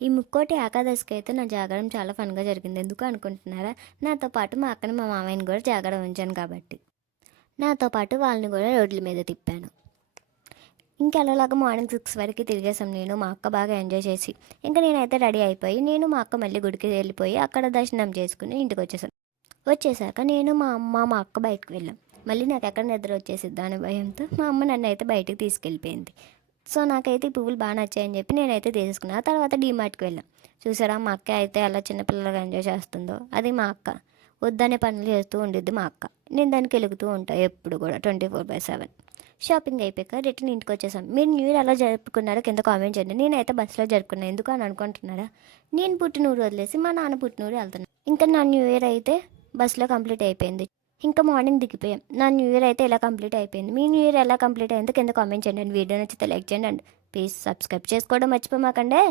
ఈ ముక్కోటి ఏకాదశికి అయితే నా జాగరం చాలా ఫన్‌గా జరిగింది. ఎందుకు అనుకుంటున్నారా? నాతో పాటు మా అక్కని, మా మామయ్యని కూడా జాగరం ఉంచాను కాబట్టి. నాతో పాటు వాళ్ళని కూడా రోడ్ల మీద తిప్పాను. ఇంకా అలాగా మార్నింగ్ 6 వరకు తిరిగేసాం నేను, మా అక్క బాగా ఎంజాయ్ చేసి. ఇంకా నేనైతే రెడీ అయిపోయి, నేను మా అక్క మళ్ళీ గుడికి వెళ్ళిపోయి అక్కడ దర్శనం చేసుకుని ఇంటికొచ్చేసాం. వచ్చేసాక నేను, మా అమ్మ, మా అక్క బయటకు వెళ్ళాం. మళ్ళీ నాకెక్కడ నిద్ర వచ్చేసిద్దా అనే భయంతో మా అమ్మ నన్నైతే బయటికి తీసుకెళ్ళిపోయింది. సో నాకైతే ఈ పువ్వులు బాగా నచ్చాయని చెప్పి నేనైతే తీసేసుకున్నా. ఆ తర్వాత డీమార్ట్‌కి వెళ్ళాం. చూసారా మా అక్క అయితే ఎలా చిన్నపిల్లలాగా ఎంజాయ్ చేస్తుందో. అది మా అక్క. వద్దనే పనులు చేస్తూ ఉండిద్ది మా అక్క. నేను దానికి ఎలుగుతూ ఉంటా ఎప్పుడు కూడా 24/7. షాపింగ్ అయిపోయాక రిటర్న్ ఇంటికి వచ్చేసాం. మీరు న్యూ ఇయర్ ఎలా జరుపుకున్నారో కింద కామెంట్ చేయండి. నేనైతే బస్సులో జరుపుకున్నాను. ఎందుకు అని అనుకుంటున్నారా? నేను పుట్టిన ఊరు వదిలేసి మా నాన్న పుట్టిన ఊరు వెళ్తున్నాను. ఇంకా నా న్యూ ఇయర్ అయితే బస్సులో కంప్లీట్ అయిపోయింది. ఇంకా మార్నింగ్ దిగిపోయాం. నా న్యూ ఇయర్ అయితే ఇలా కంప్లీట్ అయిపోయింది. మీ న్యూ ఇయర్ ఎలా కంప్లీట్ అయిందో కింద కామెంట్ చేయండి. వీడియో నచ్చితే లైక్ చేయండి అండ్ ప్లీజ్ సబ్స్క్రైబ్ చేసుకోవడం మర్చిపోమాకండే.